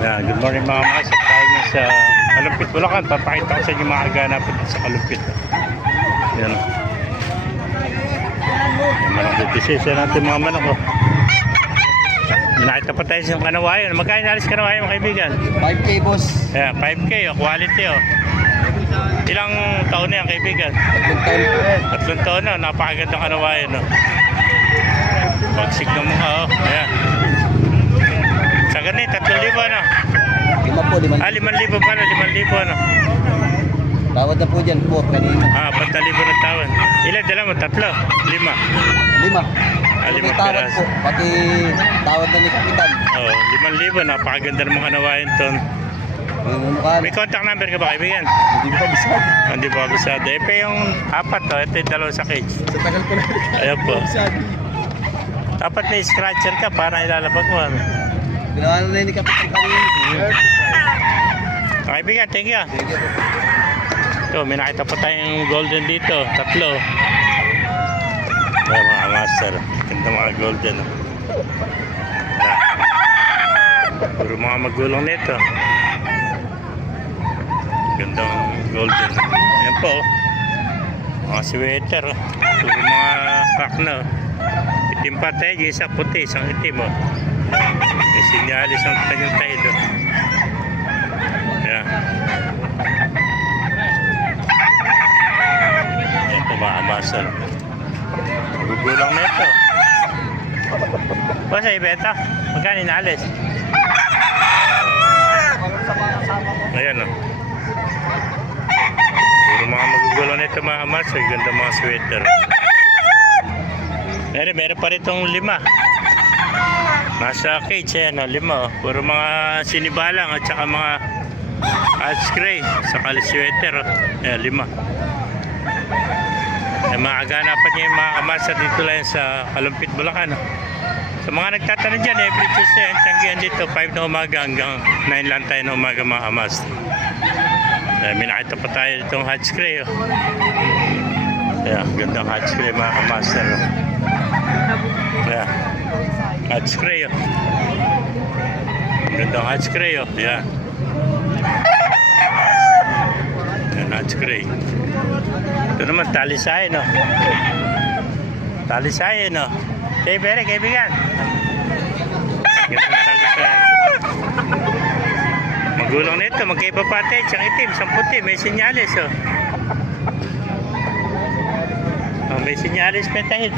Yeah, good morning mga mga sa tayo ngayon sa Kalumpit, Bulacan. Papakita ko sa inyo mga ganapin sa Kalumpit. Yan. Yung manok dito siya natin mga manok. Nakita pa tayo sa kanawayan. Magkain alis kanawayan mga kaibigan? 5K boss. Yeah, 5K quality Ilang taon na yan kaibigan? 3 taon na. Napakagandang kanawayan Pagsig ng mukha Ayan. Sa ganit, 3,000 na. 5 5,000 pala, 5,000 Tawad na po dyan po kanina. 4,000 na tawad. Ilan dala mo? 3? 5? 5. May tawad po. Pati tawad na ni Kapitan. 5,000. Napakaganda ng mga kanawayan to. May contact number ka ba kaibigan? Hindi pa bisag. Hindi pa bisado. Pa yung 4 ito yung 2 sa cage. Sa tagal ko na. Ayan po. Dapat may scratcher ka para ilalabag mo. Ginawa na ni Kapitan kanina. Kaibigan, thank you. Ito, may nakita pa tayong golden dito. 3. Ayan mga master. Ganda mga golden. Puro mga magulang nito. Gandang golden. Ayan po. Mga sweater. Puro mga pack na. Itim pa tayo. Yung isa puti. Isang itim. May sinyalis ang kanyang tayo doon. Ayan. Ayan po mga master. Magugulang na ito. Basta ibenta. Magkano inaalis? Ayan Puro mga magugulang na ito mga master. Ganda mga sweater. Meron pa rin itong 5. Nasa cage ayan 5 Puro mga sinibalang at saka mga hats gray. Saka sweater ayan 5. Makaganapan niya yung mga kamasa dito lang sa Kalumpit, Bulacan. Sa mga nagtatanong dyan, every Tuesday ang tiyanggihan dito 5 na umaga hanggang 9 lang tayo na umaga mga kamas. May nakita pa tayo itong hats gray gandang hats gray mga kamaster hats gray gandang hats gray yan hats gray. Ito naman talisay talisay Bere, kaibigan gandang talisay. Magulang na ito, magkaiba pati, siyang itim, siyang puti, may sinyalis may sinyalis pa tayo